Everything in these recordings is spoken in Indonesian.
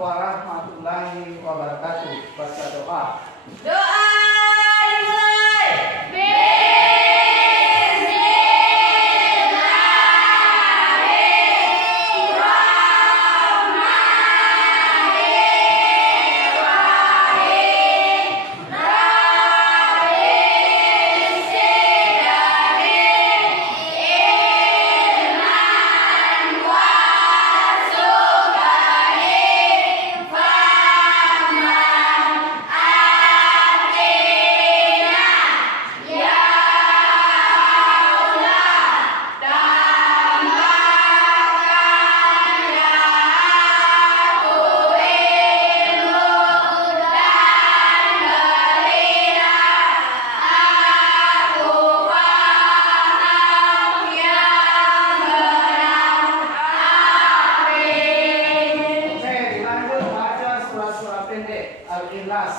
warahmatullahi wabarakatuh. Baca doa. Doa dimulai. Al-Ikhlas.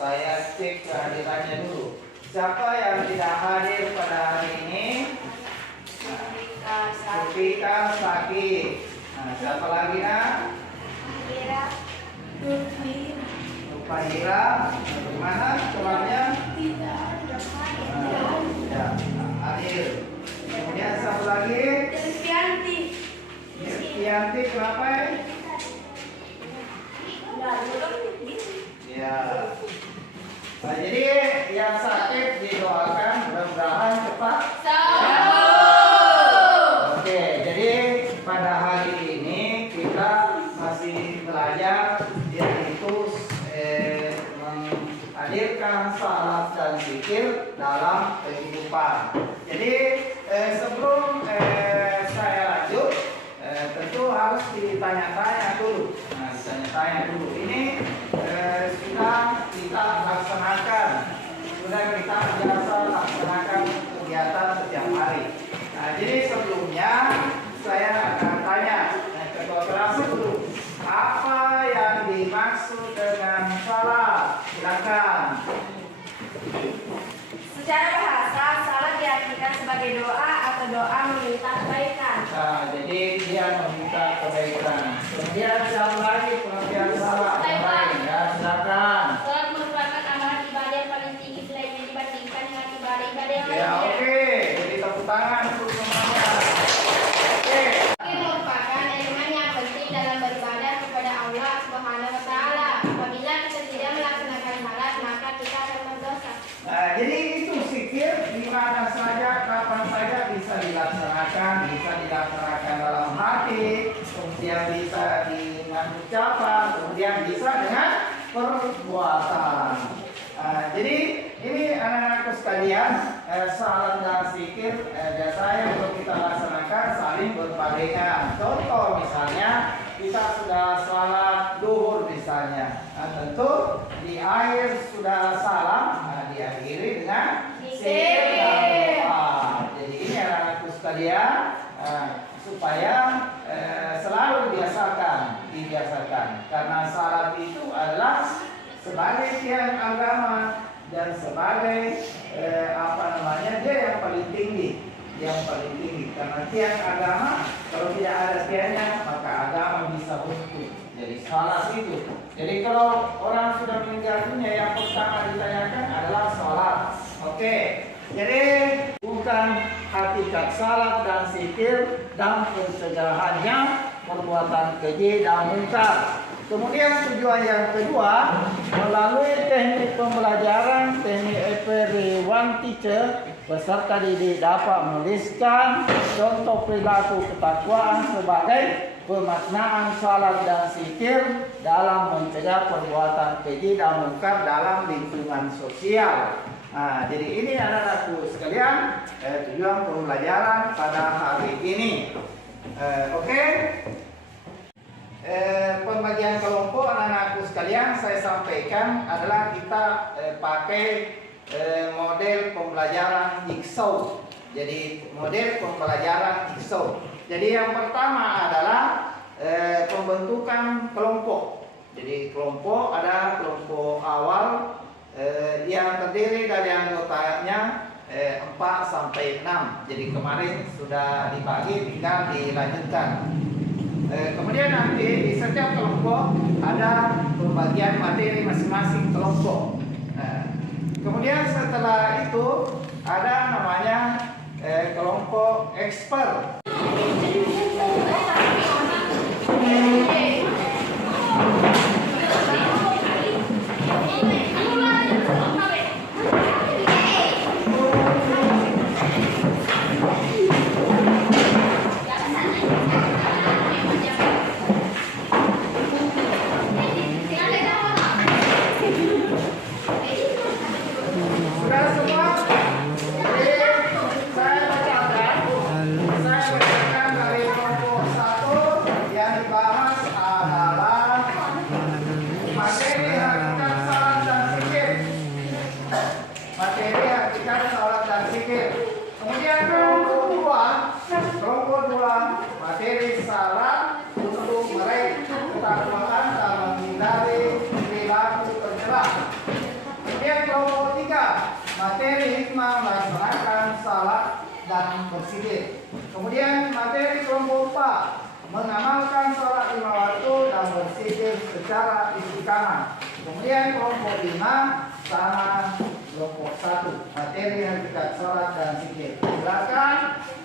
Saya cek kehadirannya dulu. Siapa yang tidak hadir pada hari ini? Sufika sakit. Nah, siapa lagi nak? Nupahira. Bagaimana keluarnya? Tidak hadir. Kemudian siapa lagi? Destianti. Kenapa? Ya. Nah, jadi yang sakit didoakan mudah-mudahan cepat sembuh. Oke, jadi pada hari ini kita masih belajar yaitu menghadirkan salat dan zikir dalam kehidupan. Jadi sebelum saya lanjut, tentu harus ditanya-tanya dulu. Nah, ditanya-tanya dulu. Ini sudah kita laksanakan, sudah kita biasa laksanakan kegiatan setiap hari. Nah, jadi sebelumnya saya akan tanya ketua kelas dulu, apa yang dimaksud dengan salat? Silakan. Secara bahasa, salat diartikan sebagai doa atau doa meminta kebaikan. Nah, jadi dia meminta kebaikan. Kemudian siapa lagi pengertian salat? Ya, silakan. Salat merupakan amalan ibadah yang paling tinggi selainnya dibandingkan dengan ibadah-ibadah yang Ya, lainnya. oke. Jadi tepuk tangan untuk semuanya. Oke. Ini merupakan elemen yang penting dalam beribadah kepada Allah Subhanahu wa taala. Apabila kita tidak melaksanakan salat, maka kita akan berdosa. Nah, jadi itu zikir di mana saja, kapan saja bisa dilaksanakan dalam hati, kemudian bisa dengan ucapan, kemudian bisa dengan perbuatan. Jadi ini anak-anakku sekalian, salat dan zikir biasanya untuk kita laksanakan saling berbarengan. Contoh misalnya kita sudah salat duhur misalnya, tentu di akhir sudah salam, diakhiri dengan zikir dan doa. Jadi ini anak-anakku sekalian, supaya selalu dibiasakan karena salat itu adalah sebagai tiang agama dan sebagai dia yang paling tinggi karena tiang agama kalau tidak ada tiangnya maka agama bisa runtuh. Jadi salat itu. Jadi kalau orang sudah meninggal dunia yang pertama ditanyakan adalah salat. Oke. Jadi merenungkan hakikat salat dan zikir dan pencegahannya perbuatan keji dan mungkar. Kemudian tujuan yang kedua, melalui teknik pembelajaran teknik EPR One Teacher, peserta didik dapat menuliskan contoh perilaku ketakwaan sebagai pemaknaan salat dan zikir dalam mencegah perbuatan keji dan mungkar dalam lingkungan sosial. Nah, jadi ini anak-anakku sekalian tujuan pembelajaran pada hari ini. Oke. Pembagian kelompok anak-anakku sekalian saya sampaikan adalah kita pakai model pembelajaran jigsaw. Jadi model pembelajaran jigsaw. Jadi yang pertama adalah pembentukan kelompok. Jadi kelompok ada kelompok awal yang terdiri dari anggotanya 4 sampai 6. Jadi kemarin sudah dibagi, tinggal dilanjutkan. Kemudian nanti di setiap kelompok ada pembagian materi masing-masing kelompok. Kemudian setelah itu ada namanya kelompok expert. Materi saran untuk meraih ketakwaan dan menghindari perilaku tercela. Kemudian kelompok 3, materi hikmah melaksanakan salat dan berzikir. Kemudian materi kelompok 4, mengamalkan salat 5 waktu dan berzikir secara istiqamah. Kemudian kelompok 5 sama kelompok 1, materi hakikat salat dan zikir. Silakan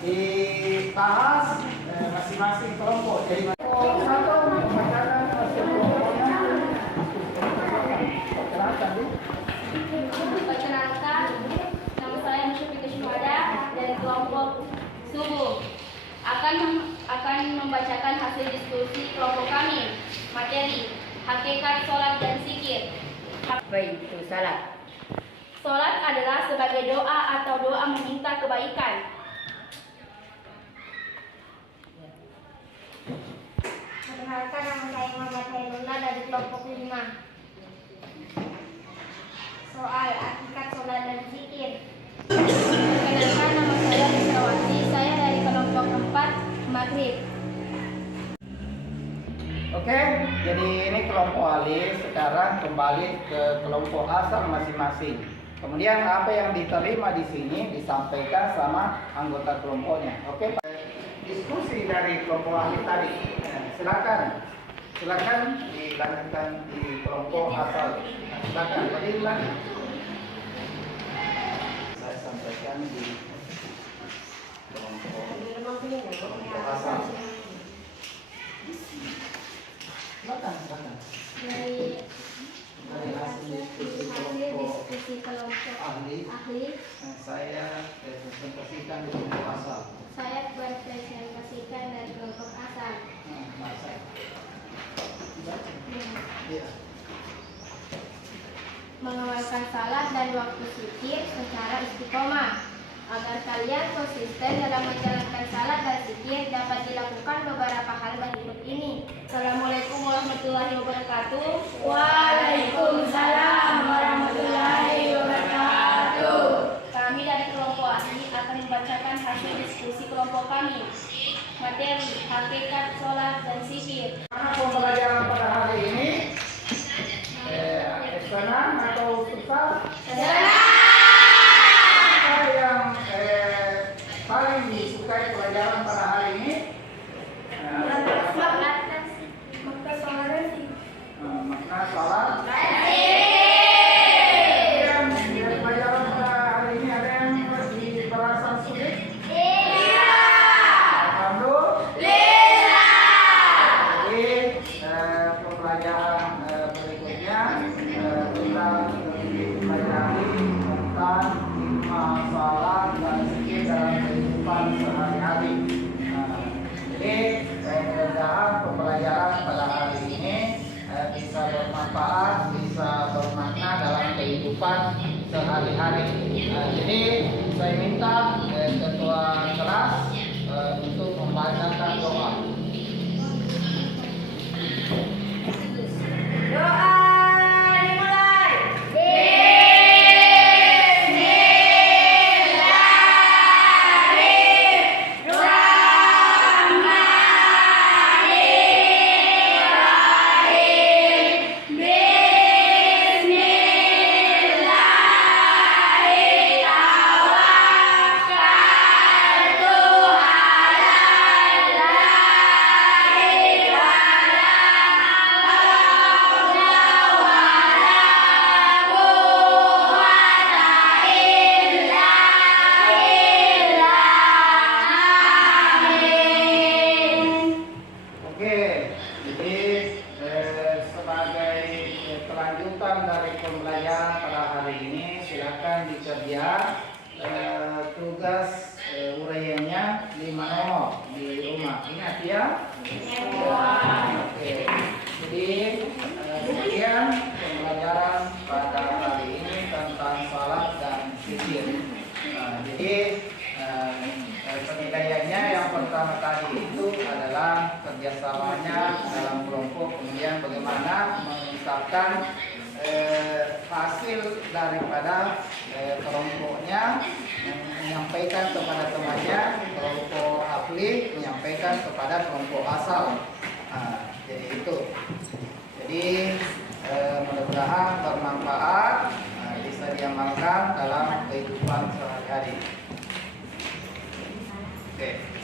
dibahas masing-masing kelompok. Jadi kelompok 1 membacakan hasil kelompoknya. Perkenalkan, nama saya Musyafika Syuhada dari kelompok subuh. Akan membacakan hasil diskusi kelompok kami. Materi hakikat sholat dan zikir. Apa itu salat? Sholat adalah sebagai doa atau doa meminta kebaikan. Perkenalkan, nama saya Muhammad Hairullah dari kelompok 5. Soal hakikat sholat dan zikir. Perkenalkan, nama saya Israwati, saya dari kelompok 4 Maghrib. Oke, jadi ini kelompok alif. Sekarang kembali ke kelompok asal masing-masing. Kemudian apa yang diterima di sini disampaikan sama anggota kelompoknya. Oke, diskusi dari kelompok alif tadi. Silakan dilanjutkan di kelompok asal. Silakan, tadi ulang. Saya sampaikan di kelompok asal. Silakan. Dari hasil diskusi kelompok ahli, Saya presentasikan di kelompok asal. saya berpresentasikan dari kelompok asal. Iya. Mengamalkan salat dan waktu zikir secara istiqomah. Agar kalian konsisten dalam menjalankan salat dan zikir dapat dilakukan beberapa hal berikut ini. Assalamualaikum warahmatullahi wabarakatuh. Waalaikumsalam warahmatullahi wabarakatuh. Kami dari kelompok ahli akan membacakan hasil diskusi kelompok kami. Materi hakikat sholat dan zikir. Karena pembelajaran pada hari ini senang atau susah? Apa yang paling disukai pelajaran pada hari ini? Makna sholat. Kemudian dari pelajaran pada hari ini ada yang lebih berasa sehari-hari. Jadi saya minta ketua kelas untuk membacakan doa. Doa dimulai. Oke, jadi sebagai kelanjutan dari pembelajaran pada hari ini, silakan dikerjakan tugas uraiannya 5 nomor di rumah. Ingat ya? Oke, jadi sekian pembelajaran pada hari ini tentang salat dan zikir. Jadi penilaiannya yang pertama tadi itu adalah kerjasamanya dalam kelompok, kemudian bagaimana mengungkapkan hasil daripada kelompoknya, menyampaikan kepada temannya, kelompok afli menyampaikan kepada kelompok asal. Jadi itu. Jadi mudah-mudahan bermanfaat, bisa diamalkan dalam kehidupan sehari-hari. Oke.